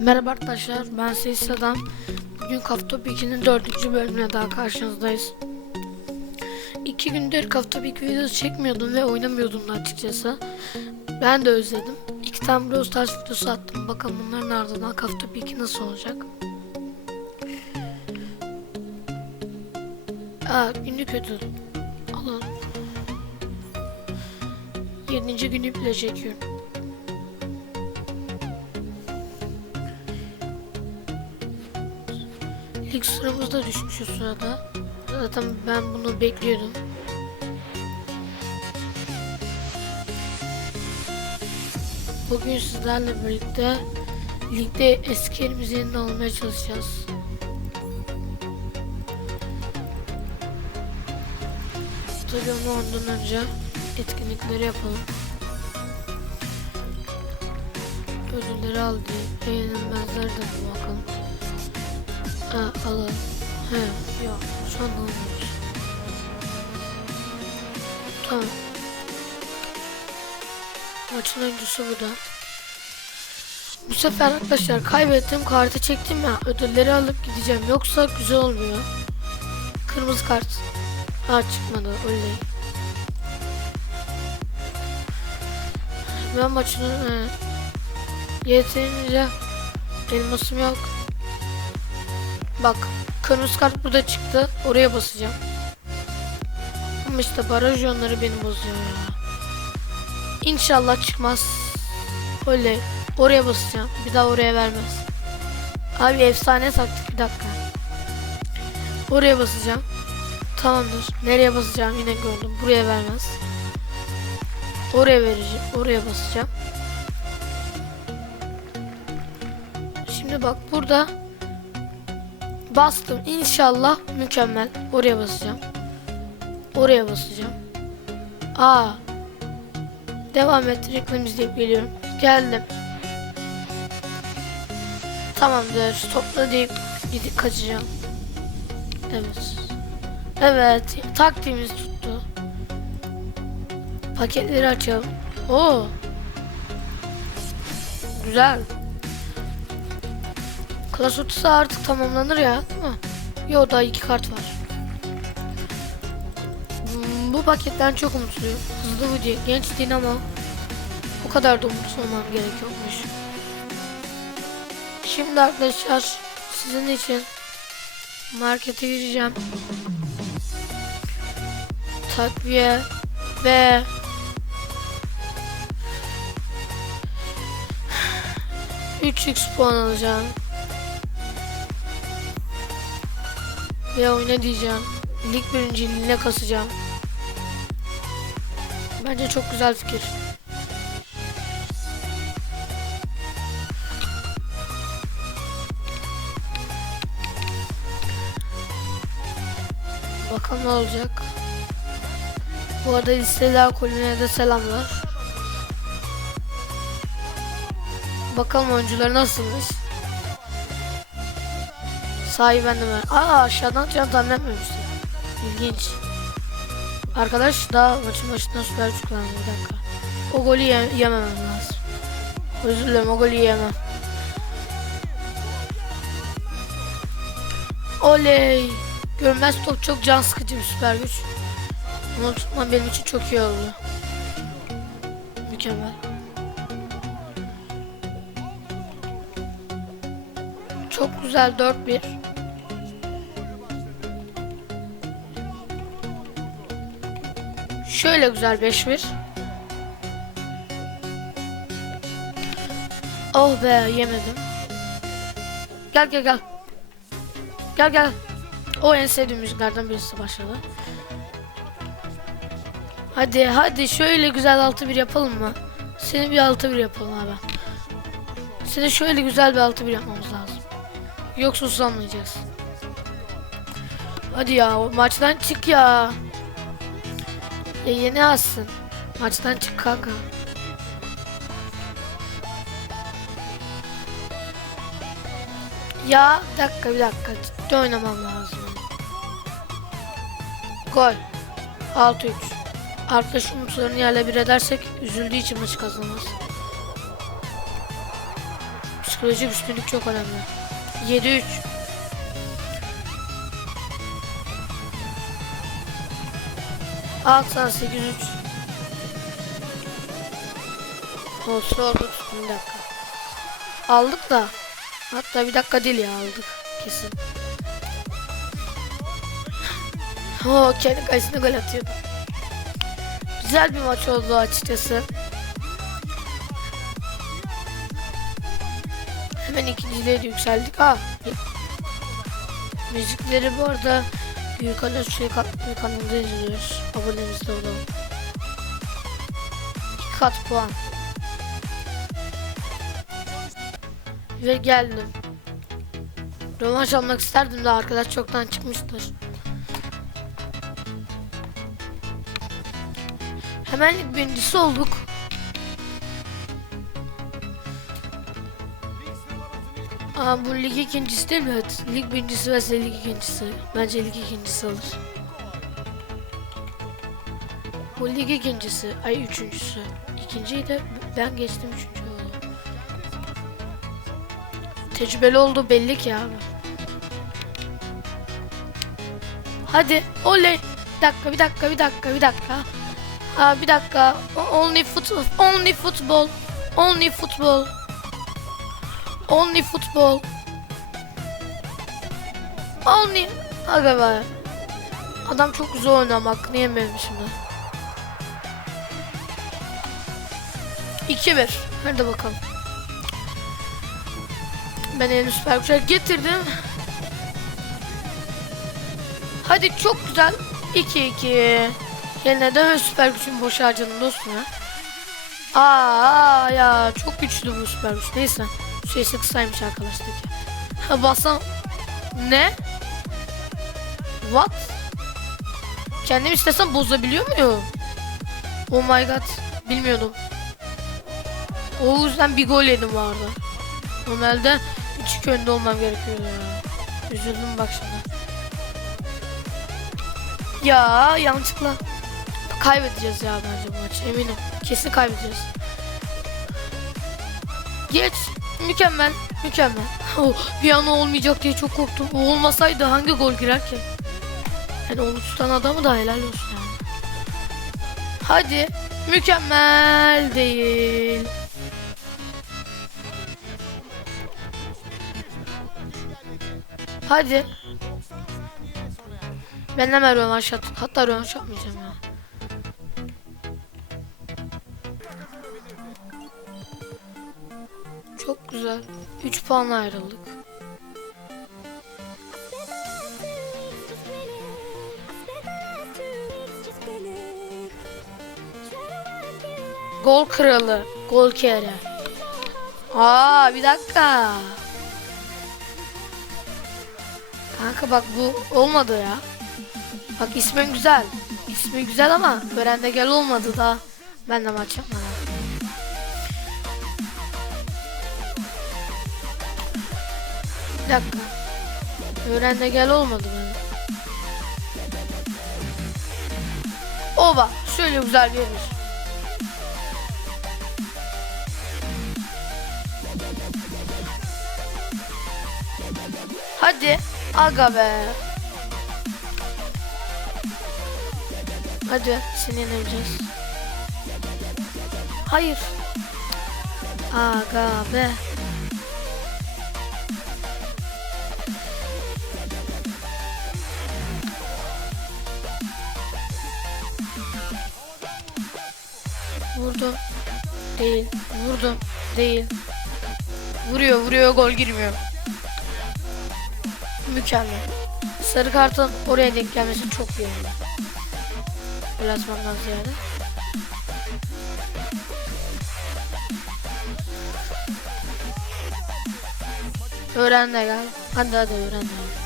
Merhaba arkadaşlar, ben Seyis Adam. Bugün Kaftop 2'nin dördüncü bölümüne daha karşınızdayız. İki gündür Kaftop 2 videosu çekmiyordum ve oynamıyordum da açıkçası. Ben de özledim. İki tane Brawl Stars videosu attım. Bakalım bunların ardından Kaftop 2 nasıl olacak. Aa, günlük ödül. Alalım. Yedinci günü bile çekiyorum. Lig sıramız da düşmüş şu sırada. Zaten ben bunu bekliyordum. Bugün sizlerle birlikte ligde eski yerimizi yeniden almaya çalışacağız. Tabii ondan önce etkinlikleri yapalım. Ödülleri al diye beğenilmezler de bakalım. Ha alalım. He yok şu an almıyoruz. Tamam. Maçın öncüsü bu da. Bu sefer arkadaşlar kaybettim kartı çektim ya ödülleri alıp gideceğim yoksa güzel olmuyor. Kırmızı kart. Ha çıkmadı oley. Ben maçın e, yeterince elmasım yok. Bak kırmızı kart burada çıktı. Oraya basacağım. Ama işte baraj yonları beni bozuyor ya. İnşallah çıkmaz. Öyle oraya basacağım. Bir daha oraya vermez. Abi efsane taktik bir dakika. Oraya basacağım. Tamamdır. Nereye basacağım yine gördüm. Buraya vermez. Oraya vereceğim. Oraya basacağım. Şimdi bak burada Bastım. İnşallah mükemmel. Oraya basacağım. Oraya basacağım. Aa. Devam et. Reklam izleyip geliyorum. Geldim. Tamamdır. Topla deyip gidip kaçacağım. Evet. Evet. Taktiğimiz tuttu. Paketleri açalım. Oo. Güzel. Klas 30 artık tamamlanır ya değil mi? Yo daha iki kart var. Hmm, bu paketten çok umutluyum. Hızlı video, genç dinamo. Bu kadar da umutlu olmam gerek yokmuş. Şimdi arkadaşlar sizin için markete gireceğim. Takviye ve Üç x puan alacağım. Ve oyna diyeceğim. Lig birinciliğine kasacağım. Bence çok güzel fikir. Bakalım ne olacak. Bu arada listeler kulübüne de selamlar. Bakalım oyuncular nasılmış. Sahi ben de mi? Aa aşağıdan atacağım tahmin etmemiştim. İlginç. Arkadaş daha maçın başında süper güç kullandı bir dakika. O golü ye yememem lazım. Özür dilerim o golü yemem. Oley. Görmez top çok can sıkıcı bir süper güç. Bunu tutmam benim için çok iyi oldu. Mükemmel. Çok güzel 4-1. Şöyle güzel 5-1. Oh be yemedim. Gel gel gel. Gel gel. O en sevdiğim müziklerden birisi başladı. Hadi hadi şöyle güzel 6-1 yapalım mı? Seni bir 6-1 yapalım abi. Seni şöyle güzel bir 6-1 yapmamız lazım. Yoksa susamayacağız. Hadi ya maçtan çık ya. Ya yeni azsın. Maçtan çık kanka. Ya bir dakika bir dakika ciddi oynamam lazım. Gol. 6-3. Arkadaş umutlarını yerle bir edersek üzüldüğü için maçı kazanırız. Psikolojik üstünlük çok önemli. 7-3. Alt sana 8-3. Olsun tutun bir dakika. Aldık da. Hatta bir dakika değil ya aldık. Kesin. Oo kendi kalesine gol atıyordu. Güzel bir maç oldu açıkçası. Hemen ikinciliğe yükseldik. Ha. Müzikleri bu arada Gürkan Özçelik adlı kanalında izliyoruz. Abonemiz de olalım. İki kat puan. Ve geldim. Rövanş almak isterdim de arkadaş çoktan çıkmıştır. Hemen birincisi olduk. Aa, bu lig ikincisi değil mi? Evet. Lig birincisi ve lig ikincisi. Bence lig ikincisi alır. Bu lig ikincisi. Ay üçüncüsü. İkinciyi de ben geçtim üçüncü oldu. Tecrübeli oldu belli ki abi. Hadi oley. Bir dakika bir dakika bir dakika bir dakika. Aa, bir dakika. Only football. Only football. Only football. Only football. Only. Aga be. Adam çok güzel ama hakkını yemeyelim şimdi. 2-1. Hadi bakalım. Ben en süper güçler getirdim. Hadi çok güzel. 2-2. Yerine de süper gücün boş harcadım dostum ya. Aa, aa ya çok güçlü bu süper güç. Neyse. Süresi kısaymış arkadaşlar. Ha bassam. Ne? What? Kendim istesem bozabiliyor muyum? Oh my god. Bilmiyordum. O yüzden bir gol yedim vardı. Normalde 3-2 önde olmam gerekiyordu. Üzüldüm bak şimdi. Ya yanlışlıkla kaybedeceğiz ya bence bu maçı eminim. Kesin kaybedeceğiz. Geç. Mükemmel. Mükemmel. Oh, bir an olmayacak diye çok korktum. O olmasaydı hangi gol girer ki? Yani onu tutan adamı da helal olsun yani. Hadi. Mükemmel değil. Hadi. Ben hemen rövanş at. Hatta rövanş atmayacağım ya. Çok güzel. 3 puanla ayrıldık. Gol kralı. Gol kere. Aa bir dakika. Kanka bak bu olmadı ya. Bak ismin güzel. İsmi güzel ama öğrende gel olmadı da. Ben de maç yapmadım. Bir dakika. Öğrende gel olmadı mı? Ova. Şöyle güzel bir yerimiz. Hadi. Aga be. Hadi seni yeneceğiz. Hayır. Aga be. Vurdum. Değil. Vurdum. Değil. Vuruyor vuruyor gol girmiyor. Mükemmel. Sarı kartın oraya denk gelmesi çok oldu. Plasmandan ziyade. Öğren de gel. Hadi hadi öğren de.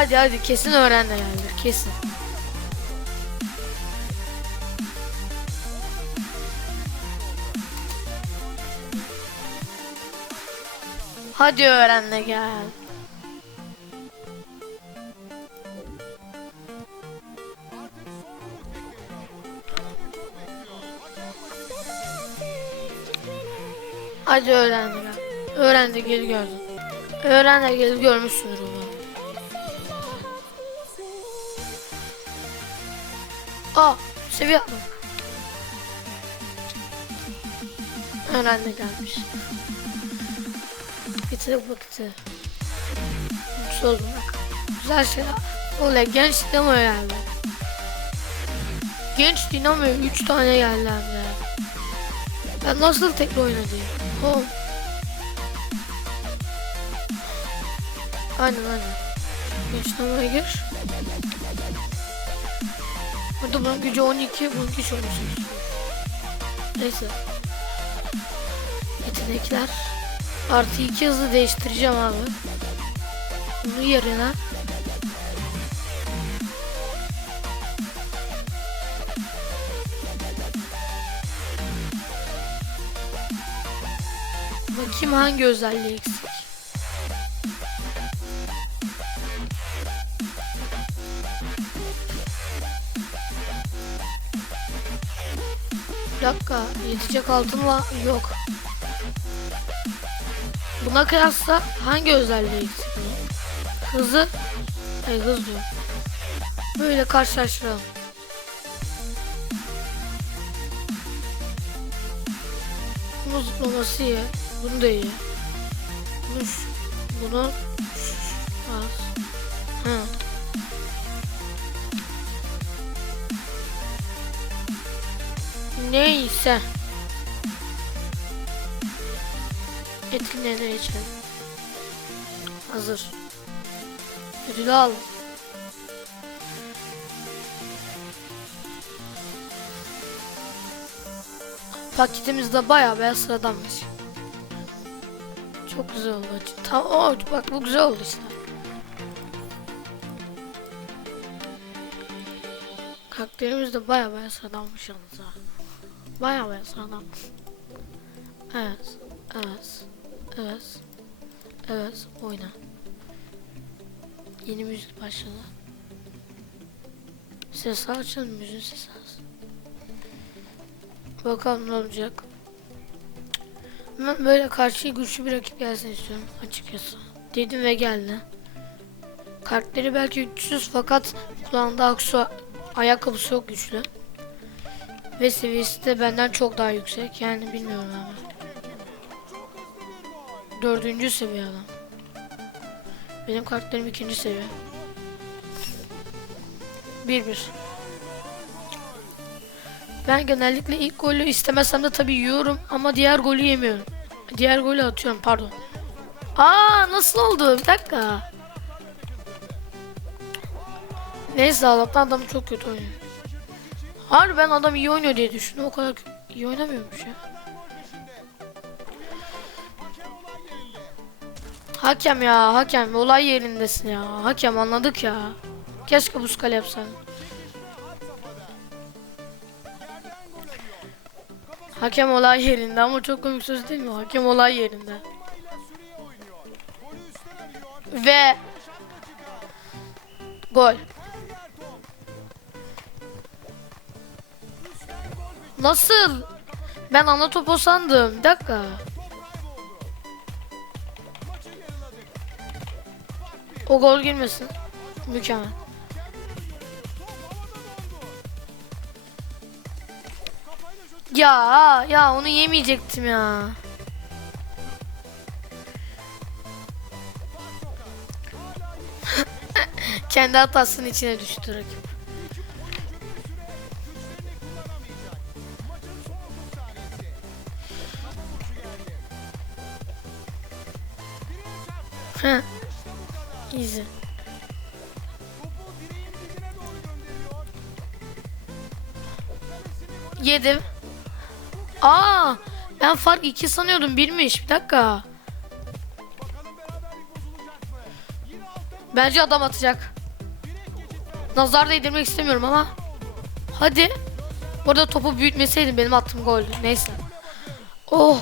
Hadi hadi kesin öğrendi herhalde kesin. Hadi öğrenme gel. Hadi öğrenme gel. Öğren de geri gördün. Öğren de geri görmüşsündür onu. Aa seviye atladım. Öğren de gelmiş. Bitirip vakti. Mutsuz oldum bak. Güzel şeyler. Oley genç dinamo geldi. Genç dinamo 3 tane geldi hem de. Ben nasıl tekrar oynadım? Home. Aynen aynen. Genç dinamoya gir. Burada bunun gücü 12, bunun gücü 18. Neyse. Yetenekler. Artı 2 hızı değiştireceğim abi. Bunun yerine Bakayım hangi özelliği eksik. Bir dakika, yetecek altın var yok. Buna kıyasla hangi özelliği eksik? Hızı, hayır hız diyor. Böyle karşılaştıralım. Bunun zıplaması iyi. Bunu da iyi. Bunu bunu az. Ha. Neyse. Etkinliğine geçelim. Hazır. Ödülü al. Paketimiz de bayağı bayağı sıradanmış. Çok güzel oldu. Tamam, o, bak bu güzel oldu işte. Karakterimiz de bayağı bayağı sıradanmış yalnız ha. Bayağı bayağı sıradan. Evet, evet, evet, evet, oyna. Yeni müzik başladı. Ses açalım, müziğin sesi az. Bakalım ne olacak. Ben böyle karşıya güçlü bir rakip gelsin istiyorum açıkçası. Dedim ve geldi. Karakteri belki 300 fakat kulağında aksu ayakkabısı çok güçlü. Ve seviyesi de benden çok daha yüksek. Yani bilmiyorum ama. Dördüncü seviye adam. Benim karakterim ikinci seviye. Bir bir. Ben genellikle ilk golü istemesem de tabii yiyorum ama diğer golü yemiyorum. Diğer golü atıyorum pardon. Aa nasıl oldu? Bir dakika. Neyse Allah'tan adam çok kötü oynuyor. Harbi ben adam iyi oynuyor diye düşündüm. O kadar iyi oynamıyormuş ya. Hakem ya hakem olay yerindesin ya. Hakem anladık ya. Keşke buz kale yapsaydın. Hakem olay yerinde ama çok komik söz değil mi? Hakem olay yerinde. Ve gol. Nasıl? Ben ana topu sandım. Bir dakika. O gol girmesin. Mükemmel. Ya ya onu yemeyecektim ya. Kendi hatasının içine düştü rakip. Heh. Easy. Yedim. Aa, ben fark 2 sanıyordum. Birmiş. Bir dakika. Bence adam atacak. Nazar değdirmek istemiyorum ama. Hadi. Burada topu büyütmeseydim benim attığım gol. Neyse. Oh.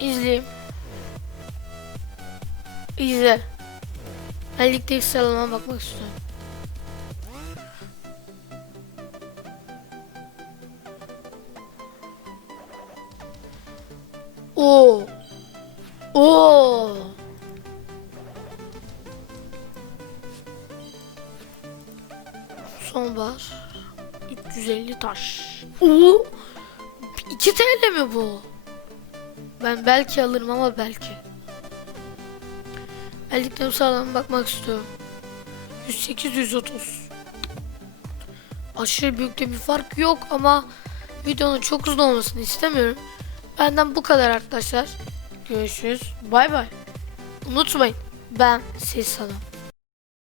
İzleyeyim. İzle. Ben ligdeki bakmak istiyorum. Oo. Oo. Sonbahar. 350 taş. Oo. 2 TL mi bu? Ben belki alırım ama belki. Eldiklerim sağlam bakmak istiyorum. 108 130. Aşırı büyük de bir fark yok ama videonun çok uzun olmasını istemiyorum. Benden bu kadar arkadaşlar. Görüşürüz. Bay bay. Unutmayın ben ses salam.